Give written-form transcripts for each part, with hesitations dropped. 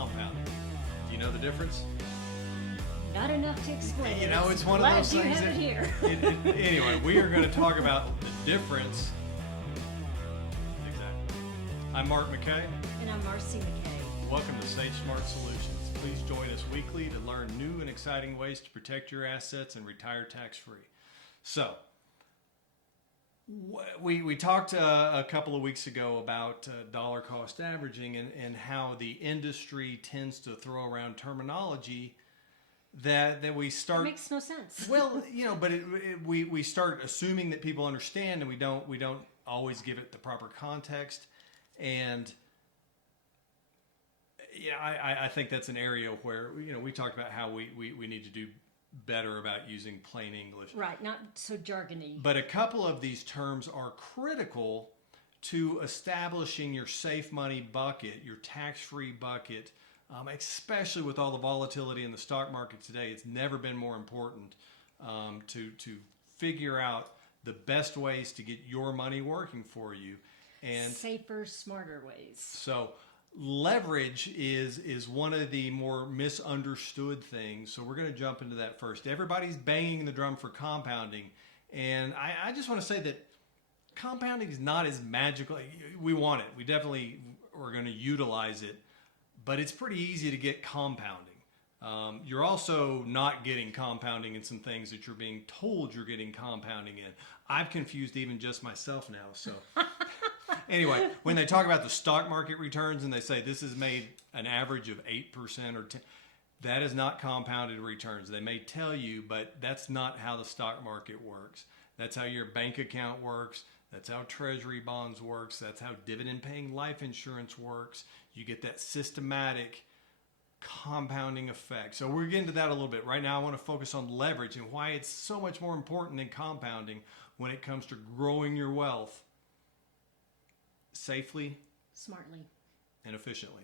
compounding. Do you know the difference? Not enough to explain. You know, it's one of those things. Glad you have it here. Anyway, we are going to talk about the difference. Exactly. I'm Mark McKay. And I'm Marcy McKay. Welcome to Sage Smart Solutions. Please join us weekly to learn new and exciting ways to protect your assets and retire tax-free. So, we talked a couple of weeks ago about dollar cost averaging and how the industry tends to throw around terminology that we start. It makes no sense. Well, you know, but we start assuming that people understand, and we don't always give it the proper context. And yeah, I think that's an area where, you know, we talked about how we need to do better about using plain English. Right, not so jargony. But a couple of these terms are critical to establishing your safe money bucket, your tax-free bucket, especially with all the volatility in the stock market today. It's never been more important to figure out the best ways to get your money working for you. And safer, smarter ways. So leverage is one of the more misunderstood things. So we're going to jump into that first. Everybody's banging the drum for compounding. And I just want to say that compounding is not as magical. We want it. We definitely are going to utilize it. But it's pretty easy to get compounding. You're also not getting compounding in some things that you're being told you're getting compounding in. I've confused even just myself now. So anyway, when they talk about the stock market returns and they say this is made an average of 8% or 10%, that is not compounded returns. They may tell you, but that's not how the stock market works. That's how your bank account works. That's how treasury bonds works. That's how dividend paying life insurance works. You get that systematic compounding effect. So we're getting to that a little bit. Right now I want to focus on leverage and why it's so much more important than compounding when it comes to growing your wealth safely, smartly, and efficiently.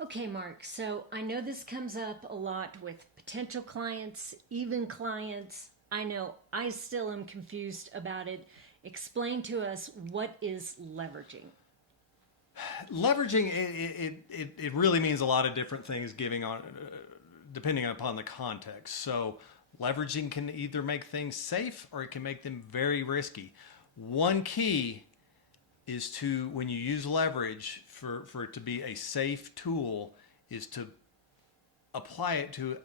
Okay, Mark. So I know this comes up a lot with potential clients, even clients. I know I still am confused about it. Explain to us, what is leveraging? Leveraging, it really means a lot of different things depending upon the context. So leveraging can either make things safe or it can make them very risky. One key is to, when you use leverage for it to be a safe tool, is to apply it to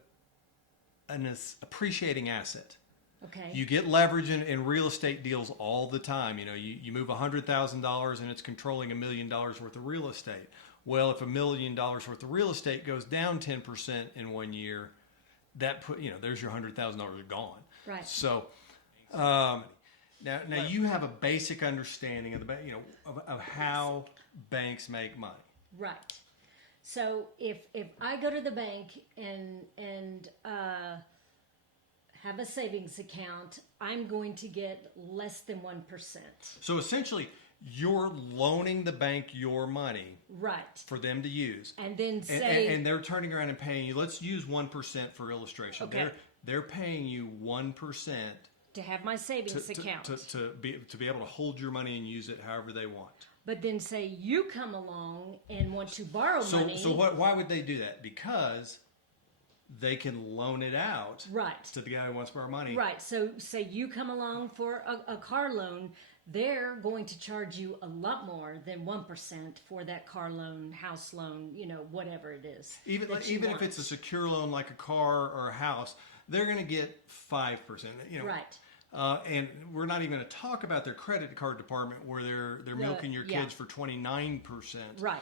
an appreciating asset. Okay. You get leverage in real estate deals all the time. You know, you move $100,000 and it's controlling $1 million worth of real estate. Well, if $1 million worth of real estate goes down 10% in 1 year, there's your $100,000 gone. Right. So, now you have a basic understanding of how banks make money. Right. So if I go to the bank and have a savings account, I'm going to get less than 1%. So essentially, you're loaning the bank your money, right, for them to use, and then say, and they're turning around and paying you. Let's use 1% for illustration. Okay. They're paying you 1% to have my savings account to be able to hold your money and use it however they want. But then say you come along and want to borrow money. So why would they do that? Because they can loan it out, right, to the guy who wants to borrow money. Right. So say you come along for a car loan, they're going to charge you a lot more than 1% for that car loan, house loan, whatever it is. Even if it's a secure loan like a car or a house, they're going to get 5%. Right. And we're not even going to talk about their credit card department where they're milking your kids for 29%. Right.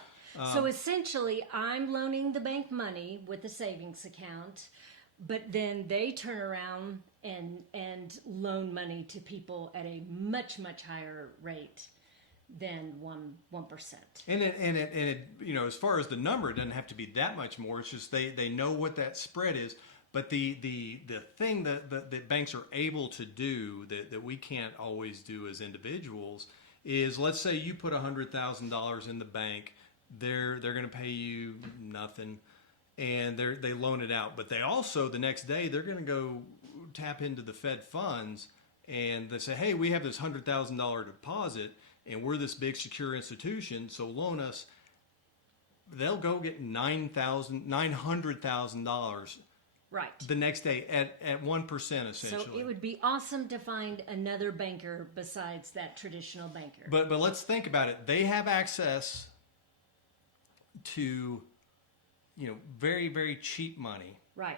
So essentially, I'm loaning the bank money with a savings account, but then they turn around and loan money to people at a much, much higher rate than 1%. And it as far as the number, it doesn't have to be that much more. It's just they know what that spread is. But the thing that banks are able to do that we can't always do as individuals is, let's say you put $100,000 in the bank. They're going to pay you nothing, and they loan it out. But they also, the next day, they're going to go tap into the Fed funds, and they say, hey, we have this $100,000 deposit, and we're this big secure institution, so loan us they'll go get $900,000 Right. the next day at 1% essentially. So it would be awesome to find another banker besides that traditional banker. But let's think about it. They have access to, very, very cheap money. Right.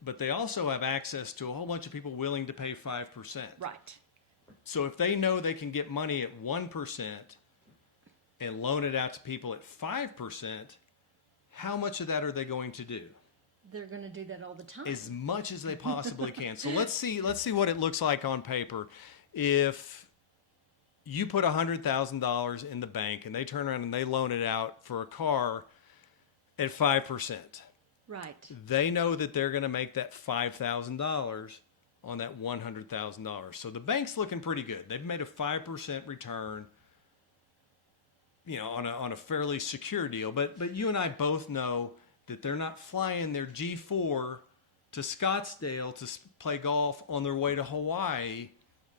But they also have access to a whole bunch of people willing to pay 5%. Right. So if they know they can get money at 1% and loan it out to people at 5%, how much of that are they going to do? They're going to do that all the time. As much as they possibly can. So let's see what it looks like on paper. If you put $100,000 in the bank and they turn around and they loan it out for a car at 5%. Right. They know that they're going to make that $5,000 on that $100,000. So the bank's looking pretty good. They've made a 5% return, on a fairly secure deal. But you and I both know that they're not flying their G4 to Scottsdale to play golf on their way to Hawaii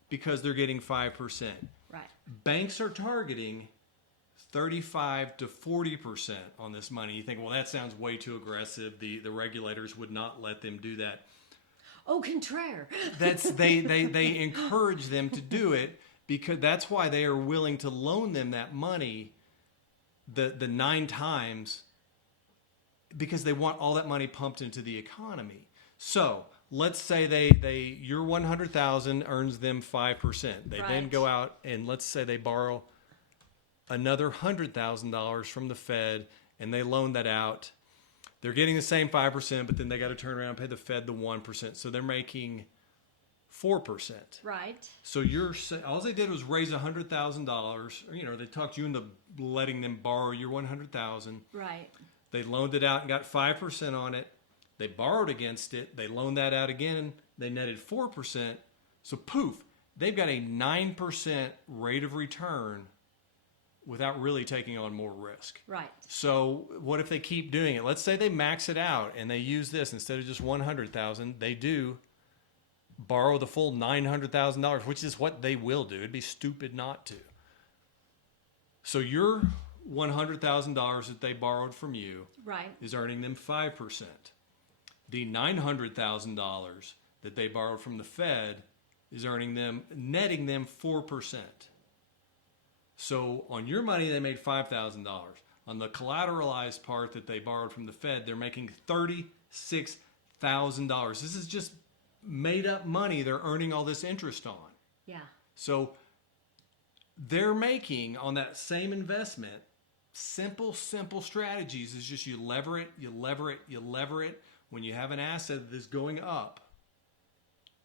because they're getting 5%. Right. Banks are targeting 35 to 40% on this money. You think, well, that sounds way too aggressive. The regulators would not let them do that. Au contraire. They encourage them to do it because that's why they are willing to loan them that money the 9 times, because they want all that money pumped into the economy. So let's say your 100,000 earns them 5%. They then Right. go out and let's say they borrow another $100,000 from the Fed and they loan that out. They're getting the same 5%, but then they got to turn around and pay the Fed the 1%. So they're making 4%. Right. So all they did was raise $100,000. They talked you into letting them borrow your 100,000. Right. They loaned it out and got 5% on it. They borrowed against it. They loaned that out again. They netted 4%. So poof, they've got a 9% rate of return without really taking on more risk. Right. So what if they keep doing it? Let's say they max it out and they use this instead of just 100,000. They do borrow the full $900,000, which is what they will do. It'd be stupid not to. So your $100,000 that they borrowed from you Right. is earning them 5%. The $900,000 that they borrowed from the Fed is netting them 4%. So on your money, they made $5,000. On the collateralized part that they borrowed from the Fed, they're making $36,000. This is just made up money they're earning all this interest on. Yeah. So they're making on that same investment simple strategies. Is just you lever it. When you have an asset that is going up,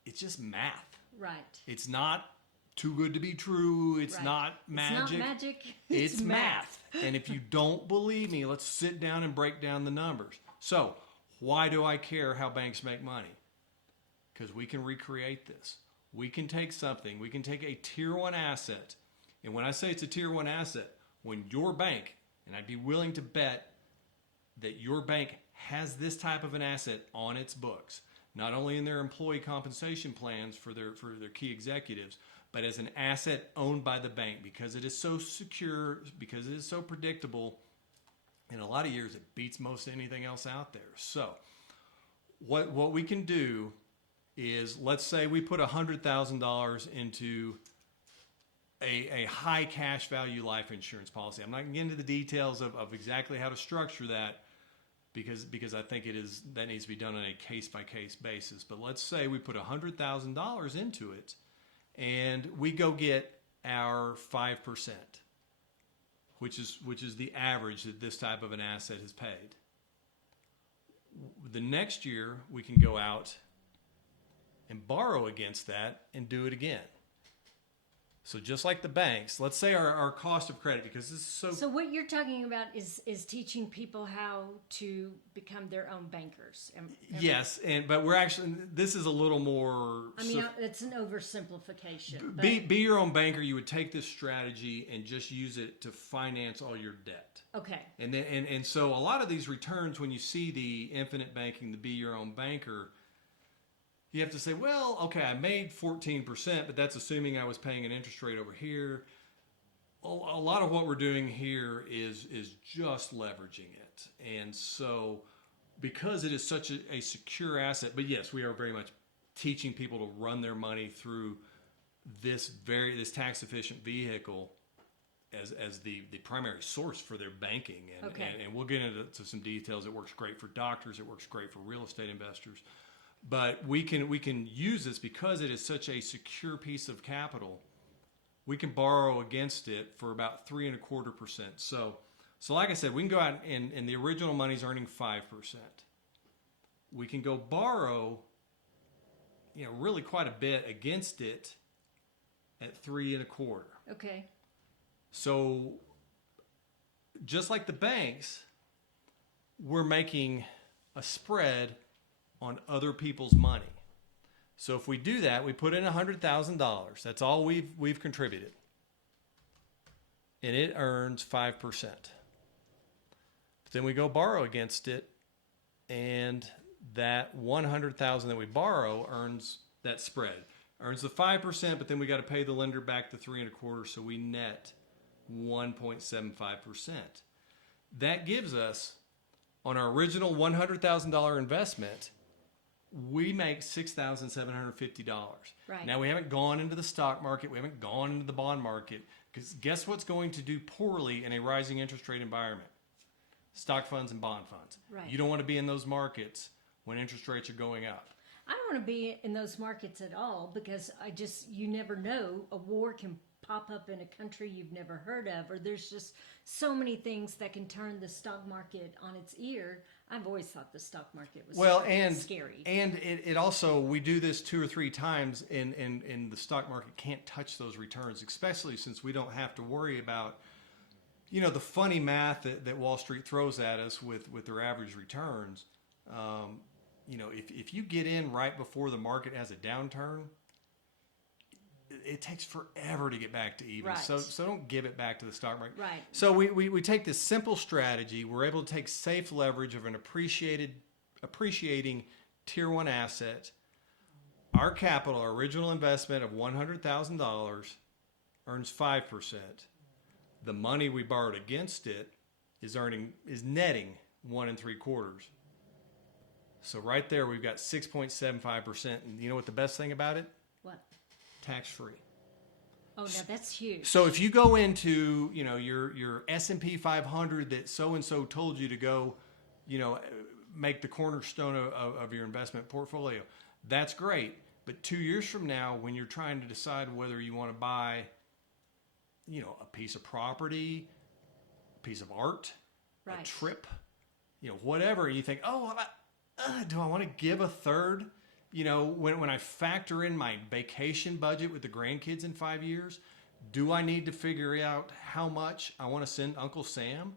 it's just math. Right. It's not too good to be true. It's Right. not magic. It's not magic. It's math. And if you don't believe me, let's sit down and break down the numbers. So why do I care how banks make money? Because we can recreate this. We can take a tier 1 asset. And when I say it's a tier 1 asset, when your bank, and I'd be willing to bet that your bank has this type of an asset on its books, not only in their employee compensation plans for their key executives, but as an asset owned by the bank, because it is so secure, because it is so predictable. In a lot of years, it beats most anything else out there. So what we can do is, let's say we put $100,000 into a high cash value life insurance policy. I'm not going to get into the details of exactly how to structure that because I think that needs to be done on a case by case basis. But let's say we put $100,000 into it and we go get our 5%, which is the average that this type of an asset has paid. The next year we can go out and borrow against that and do it again. So just like the banks, let's say our cost of credit, because this is So what you're talking about is teaching people how to become their own bankers. Yes, but we're actually, this is a little more. I mean, it's an oversimplification. Be your own banker. You would take this strategy and just use it to finance all your debt. Okay. And so a lot of these returns, when you see the infinite banking, the be your own banker, you have to say, well, okay, I made 14%, but that's assuming I was paying an interest rate over here. a lot of what we're doing here is just leveraging it. And so because it is such a secure asset, but yes, we are very much teaching people to run their money through this tax efficient vehicle as the primary source for their banking. And we'll get into some details. It works great for doctors. It works great for real estate investors. But we can use this because it is such a secure piece of capital. We can borrow against it for about 3.25%. So like I said, we can go out and the original money's earning 5%. We can go borrow, really quite a bit against it at 3.25%. Okay. So just like the banks, we're making a spread on other people's money. So if we do that, we put in $100,000. That's all we've contributed, and it earns 5%. But then we go borrow against it, and that $100,000 that we borrow earns that spread, earns the 5%. But then we got to pay the lender back the 3.25%, so we net 1.75%. That gives us, on our original $100,000 investment, we make $6,750. Right. Now, we haven't gone into the stock market. We haven't gone into the bond market, because guess what's going to do poorly in a rising interest rate environment? Stock funds and bond funds. Right. You don't want to be in those markets when interest rates are going up. I don't want to be in those markets at all, because you never know. A war can pop up in a country you've never heard of, or there's just so many things that can turn the stock market on its ear. I've always thought the stock market was scary. And it also, we do this 2 or 3 times, and the stock market can't touch those returns, especially since we don't have to worry about, the funny math that Wall Street throws at us with their average returns. If you get in right before the market has a downturn, it takes forever to get back to even. Right. So don't give it back to the stock market. Right. So we take this simple strategy. We're able to take safe leverage of an appreciating tier 1 asset. Our capital, our original investment of $100,000 earns 5%. The money we borrowed against it is netting 1.75%. So right there, we've got 6.75%. And you know what the best thing about it? What? Tax-free. Oh, now that's huge. So if you go into, your S&P 500 that so-and-so told you to go, make the cornerstone of your investment portfolio, that's great. But 2 years from now, when you're trying to decide whether you want to buy, a piece of property, a piece of art, right, a trip, whatever, you think, do I want to give a third? When I factor in my vacation budget with the grandkids in 5 years, do I need to figure out how much I want to send Uncle Sam?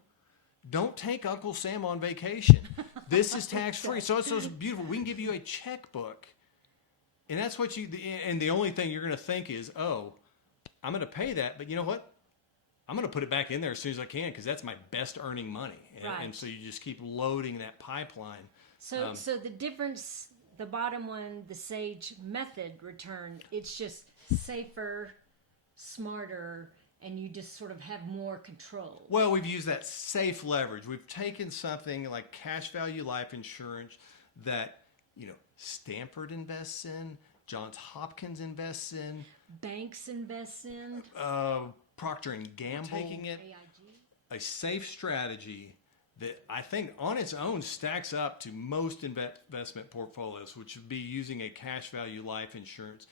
Don't take Uncle Sam on vacation. This is tax-free. So it's beautiful. We can give you a checkbook. And that's what and the only thing you're going to think is, I'm going to pay that, but you know what? I'm going to put it back in there as soon as I can, because that's my best earning money. And so you just keep loading that pipeline. So the difference, the bottom one, the SAGE method return, it's just safer, smarter, and you just sort of have more control. Well, we've used that safe leverage. We've taken something like cash value life insurance that, Stanford invests in, Johns Hopkins invests in, banks invest in, Procter and Gamble, taking it, AIG. A safe strategy that I think on its own stacks up to most investment portfolios, which would be using a cash value life insurance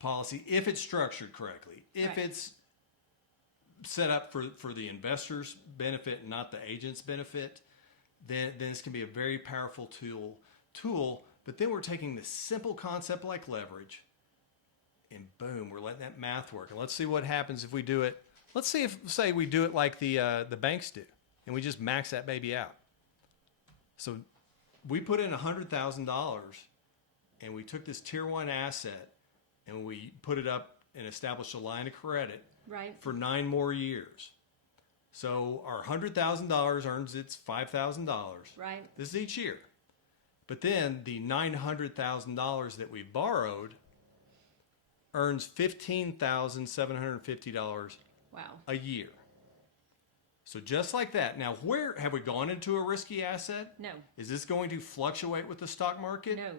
policy if it's structured correctly. If it's set up for the investor's benefit, not the agent's benefit, then this can be a very powerful tool. But then we're taking this simple concept like leverage, and boom, we're letting that math work. And let's see what happens if we do it. Let's see say we do it like the banks do, and we just max that baby out. So we put in $100,000, and we took this tier 1 asset, and we put it up and established a line of credit for 9 more years. So our $100,000 earns its $5,000. Right. This is each year. But then the $900,000 that we borrowed earns $15,750 Wow. a year. So just like that. Now, where have we gone into a risky asset? No. Is this going to fluctuate with the stock market? No.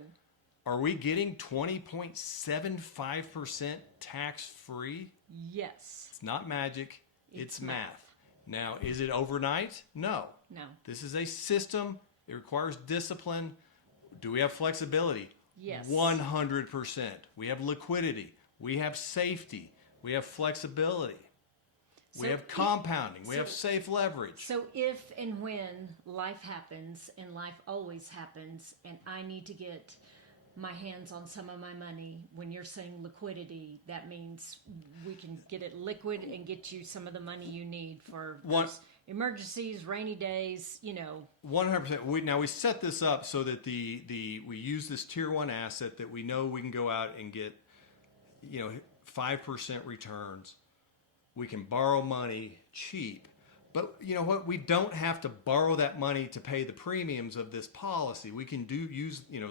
Are we getting 20.75% tax-free? Yes. It's not magic. It's math. Now, is it overnight? No. No. This is a system. It requires discipline. Do we have flexibility? Yes. 100%. We have liquidity. We have safety. We have flexibility. We have compounding. We have safe leverage. So if and when life happens, and life always happens, and I need to get my hands on some of my money, when you're saying liquidity, that means we can get it liquid and get you some of the money you need for those emergencies, rainy days, 100%. Now we set this up so that we use this tier 1 asset that we know we can go out and get 5% returns. We can borrow money cheap. But you know what? We don't have to borrow that money to pay the premiums of this policy. We can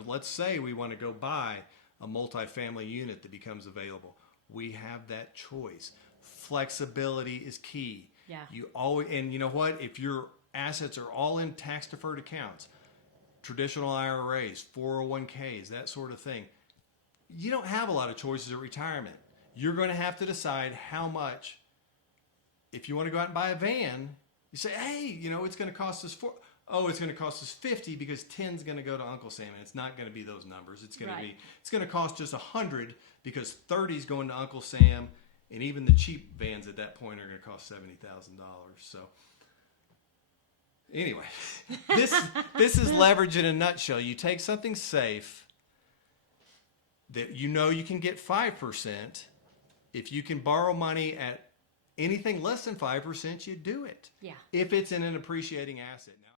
let's say we want to go buy a multifamily unit that becomes available. We have that choice. Flexibility is key. Yeah. And you know what? If your assets are all in tax deferred accounts, traditional IRAs, 401ks, that sort of thing, you don't have a lot of choices at retirement. You're going to have to decide how much. If you want to go out and buy a van, you say, hey, it's going to cost us it's going to cost us 50 because 10's going to go to Uncle Sam, and it's not going to be those numbers. It's going to cost just 100 because 30's going to Uncle Sam, and even the cheap vans at that point are going to cost $70,000. So anyway, this is leverage in a nutshell. You take something safe that you can get 5%. If you can borrow money at anything less than 5%, you do it. Yeah. If it's in an appreciating asset. Now,